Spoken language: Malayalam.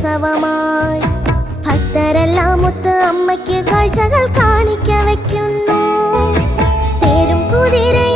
ഉത്സവമായി ഭക്തരെല്ലാം മുത്ത് അമ്മയ്ക്ക് കാഴ്ചകൾ കാണിക്ക വയ്ക്കുന്നു തേരും കുതിരയും